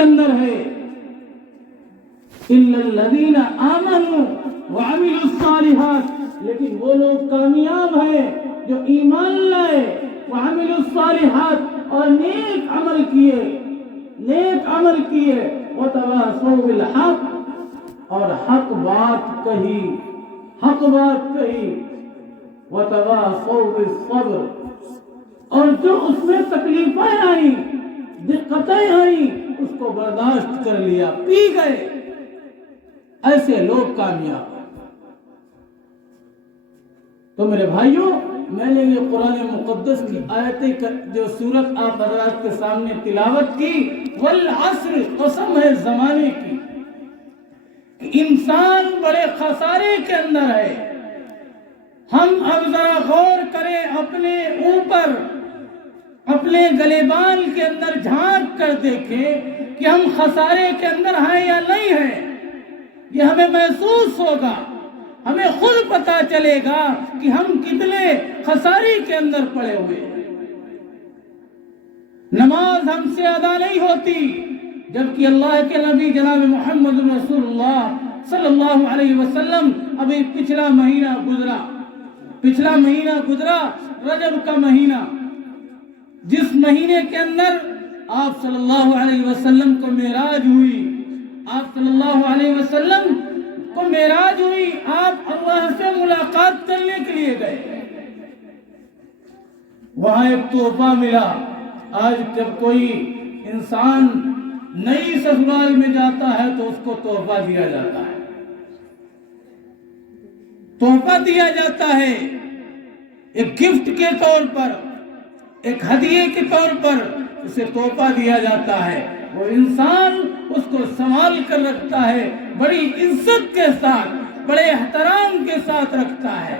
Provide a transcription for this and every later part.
کے اندر ہے الا الذین آمنوا وعملوا الصالحات، لیکن وہ لوگ کامیاب ہیں جو ایمان لائے، وعملوا الصالحات اور نیک عمل کیے، وتواصوا بالحق اور حق بات کہی، وتواصوا بالصبر اور جو اس میں تکلیفیں آئیں، دقتیں آئیں، اس کو برداشت کر لیا، پی گئے، ایسے لوگ کامیاب ہیں۔ تو میرے بھائیوں، میں نے یہ قرآن مقدس کی آیتیں جو سورت آپ حضرات کے سامنے تلاوت کی، والعصر، قسم ہے زمانے کی، کہ انسان بڑے خسارے کے اندر ہے۔ ہم اب ذرا غور کریں اپنے اوپر، اپنے گلیبان کے اندر جھانک کر دیکھیں کہ ہم خسارے کے اندر ہیں یا نہیں ہیں۔ یہ ہمیں محسوس ہوگا، ہمیں خود پتا چلے گا کہ ہم کتنے خسارے کے اندر پڑے ہوئے ہیں۔ نماز ہم سے ادا نہیں ہوتی، جبکہ اللہ کے نبی جناب محمد رسول اللہ صلی اللہ علیہ وسلم، ابھی پچھلا مہینہ گزرا رجب کا مہینہ، جس مہینے کے اندر آپ صلی اللہ علیہ وسلم کو معراج ہوئی، آپ اللہ سے ملاقات کرنے کے لیے گئے، وہاں ایک تحفہ ملا۔ آج جب کوئی انسان نئی سسرال میں جاتا ہے تو اس کو تحفہ دیا جاتا ہے، ایک گفٹ کے طور پر، ایک ہدیے کے طور پر اسے تحفہ دیا جاتا ہے۔ وہ انسان اس کو سنبھال کر رکھتا ہے، بڑی عزت کے ساتھ، بڑے احترام کے ساتھ رکھتا ہے۔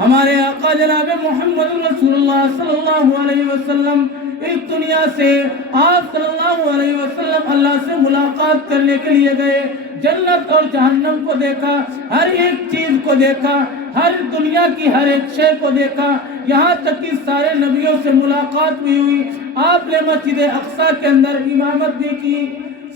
ہمارے آقا جناب محمد رسول اللہ صلی اللہ علیہ وسلم اس دنیا سے، آپ صلی اللہ علیہ وسلم اللہ سے ملاقات کرنے کے لیے گئے، جنت اور جہنم کو دیکھا، ہر ایک چیز کو دیکھا، ہر دنیا کی ہر ایک شے کو دیکھا، یہاں تک کہ سارے نبیوں سے ملاقات بھی ہوئی۔ آپ نے مسجد اقصیٰ کے اندر امامت بھی کی،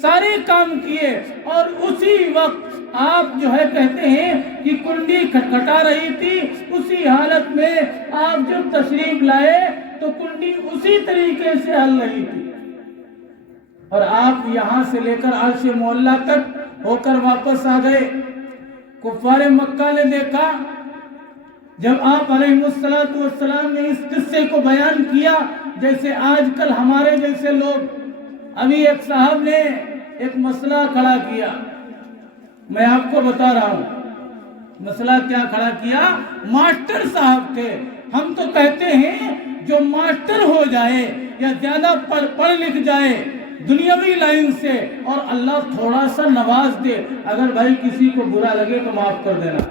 سارے کام کیے، اور اسی وقت آپ کہتے ہیں کہ کنڈی کھٹکھٹا رہی تھی، اسی حالت میں آپ جب تشریف لائے تو کنڈی اسی طریقے سے ہل رہی تھی، اور آپ یہاں سے لے کر عرش معلیٰ تک ہو کر واپس آ گئے۔ کفار مکہ نے دیکھا، جب آپ علیہ السلام نے اس قصے کو بیان کیا، جیسے آج کل ہمارے جیسے لوگ، ابھی ایک صاحب نے ایک مسئلہ کھڑا کیا، میں آپ کو بتا رہا ہوں مسئلہ کیا کھڑا کیا۔ ماسٹر صاحب تھے، ہم تو کہتے ہیں جو ماسٹر ہو جائے یا زیادہ پڑھ لکھ جائے دنیاوی لائن سے، اور اللہ تھوڑا سا نواز دے، اگر بھائی کسی کو برا لگے تو معاف کر دینا،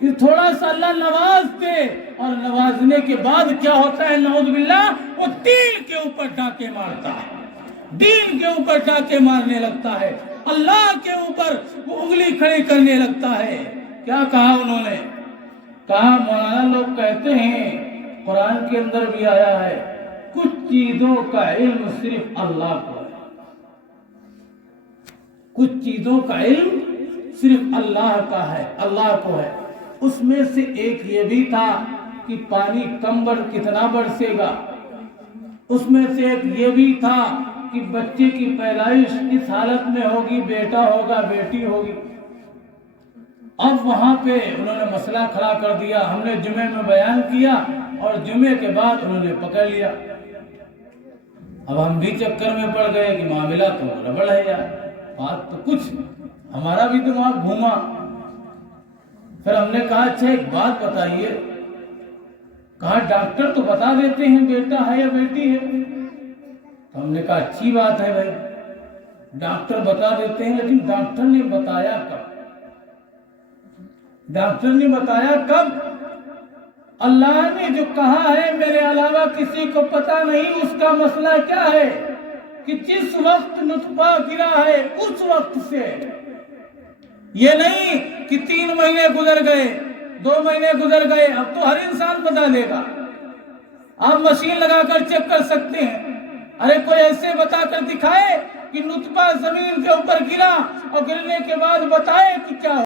کہ تھوڑا سا اللہ نواز دے، اور نوازنے کے بعد کیا ہوتا ہے، نعوذ باللہ، وہ دین کے اوپر ڈاکے مارتا ہے، دین کے اوپر ڈاکے مارنے لگتا ہے، اللہ کے اوپر وہ انگلی کھڑی کرنے لگتا ہے۔ کیا کہا انہوں نے؟ کہا مولانا لوگ کہتے ہیں، قرآن کے اندر بھی آیا ہے، کچھ چیزوں کا علم صرف اللہ کو ہے، کچھ چیزوں کا علم صرف اللہ کا ہے، اللہ کو ہے۔ اس میں سے ایک یہ بھی تھا کہ پانی کم کتنا برسے گا، اس میں سے ایک یہ بھی تھا کہ بچے کی پیدائش کس حالت میں ہوگی، بیٹا ہوگا بیٹی ہوگی۔ اب وہاں پہ انہوں نے مسئلہ کھڑا کر دیا، ہم نے جمعے میں بیان کیا، اور جمعے کے بعد انہوں نے پکڑ لیا۔ اب ہم بھی چکر میں پڑ گئے کہ معاملہ تو گڑبڑ ہے یار، بات تو کچھ، ہمارا بھی دماغ گھوما۔ پھر ہم نے کہا اچھا ایک بات بتائیے، کہا ڈاکٹر تو بتا دیتے ہیں بیٹا ہے یا بیٹی ہے۔ تو ہم نے کہا اچھی بات ہے بھائی، ڈاکٹر بتا دیتے ہیں، لیکن ڈاکٹر نے بتایا کب؟ ڈاکٹر نے بتایا کب؟ اللہ نے جو کہا ہے میرے علاوہ کسی کو پتا نہیں، اس کا مسئلہ کیا ہے کہ جس وقت نطفہ گرا ہے اس وقت سے، یہ نہیں کہ 3 مہینے گزر گئے، 2 مہینے گزر گئے، اب تو ہر انسان بتا دے گا، آپ مشین لگا کر چیک کر سکتے ہیں، ارے کوئی ایسے بتا کر دکھائے کہ نطفہ زمین کے اوپر گرا اور گرنے کے بعد بتائے کہ کیا